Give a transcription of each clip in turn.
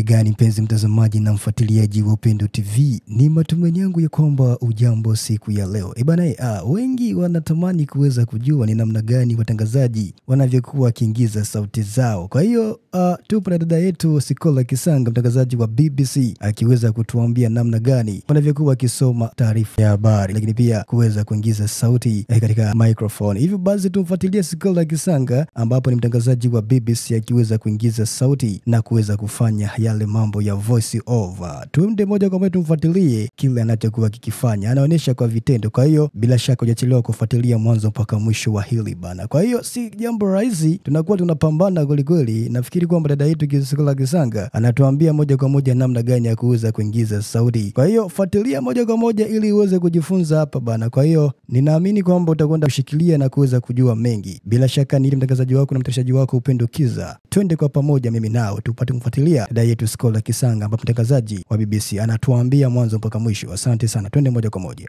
Hali gani mpenzi mtazamaji na mfuatiliaji wa Upendo TV, ni matumaini yangu ya kwamba ujambo siku ya leo. Wengi wanatamani kuweza kujua ni namna gani watangazaji wanavyokuwa wakiingiza sauti zao. Kwa hiyo tupo na dada yetu Sikola Kisanga, mtangazaji wa BBC, akiweza kutuambia namna gani wanavyokuwa wakisoma taarifa ya habari, lakini pia kuweza kuingiza sauti katika microphone. Hivyo basi tumfuatilie Sikola Kisanga, ambapo ni mtangazaji wa BBC, akiweza kuingiza sauti na kuweza kufanya yale mambo ya voice over. Tuende moja kwa moja tumfuatilie kile anachokuwa kikifanya. Anaonyesha kwa vitendo. Kwa hiyo bila shaka hujachelewa kufuatilia mwanzo mpaka mwisho wa hili bana. Kwa hiyo si jambo rahisi, tunakuwa tunapambana kweli kweli. Nafikiri kwamba dada yetu Sikola Kisanga anatuambia moja kwa moja namna gani ya kuweza kuingiza sauti. Kwa hiyo fuatilia moja kwa moja ili uweze kujifunza hapa bana. Kwa hiyo ninaamini kwamba utakwenda kushikilia na kuweza kujua mengi. Bila shaka ni mtangazaji wako na mtayarishaji wako Upendo Kiza. Twende kwa pamoja mimi nao tupate kumfuatilia dada yetu Sikola Kisanga, ambapo mtangazaji wa BBC anatuambia mwanzo mpaka mwisho. Asante sana. Twende moja kwa moja.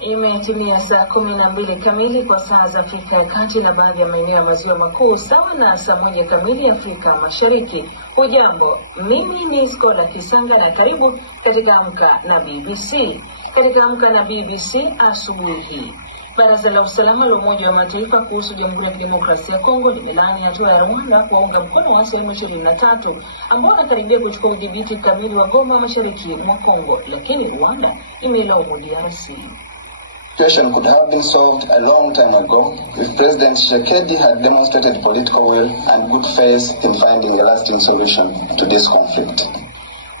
Imetimia saa 12 kamili kwa saa za Afrika ya Kati na baadhi ya maeneo ya maziwa makuu, sawa na saa 1 kamili Afrika Mashariki. Hujambo, mimi ni Sikola Kisanga na karibu katika Amka na BBC. Katika Amka na BBC asubuhi hii, Baraza la Usalama la Umoja wa Mataifa kuhusu Jamhuri ya Kidemokrasia ya Kongo limelaani hatua ya Rwanda kuwaunga mkono waasi wa M23 ambao wanakaribia kuchukua udhibiti kamili wa Goma, mashariki mwa Kongo, lakini Rwanda imelaumu DRC. The situation could have been solved a long time ago if President Tshisekedi had demonstrated political will and good faith in finding a lasting solution to this conflict.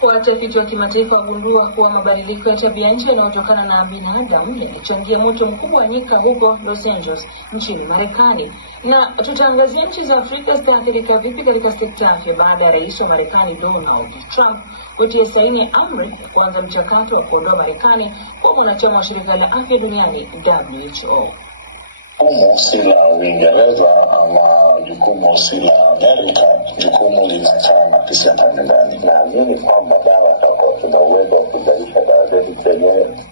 Watafiti wa kimataifa wagundua kuwa mabadiliko ya tabia nchi yanayotokana na binadamu yanachangia moto mkubwa wa nyika huko Los Angeles nchini Marekani. Na tutaangazia nchi za Afrika zitaathirika vipi katika sekta ya afya baada ya rais wa Marekani Donald Trump kutia saini amri kuanza mchakato wa kuondoa Marekani kwa mwanachama wa shirika la afya duniani WHO. Jukumu si la Uingereza ama jukumu si la Amerika, jukumu linakaa na pisi ya Tanzania. Naamini kwamba dawa kwa tuna uwezo wa kuzalisha dawa zetu zenyewe.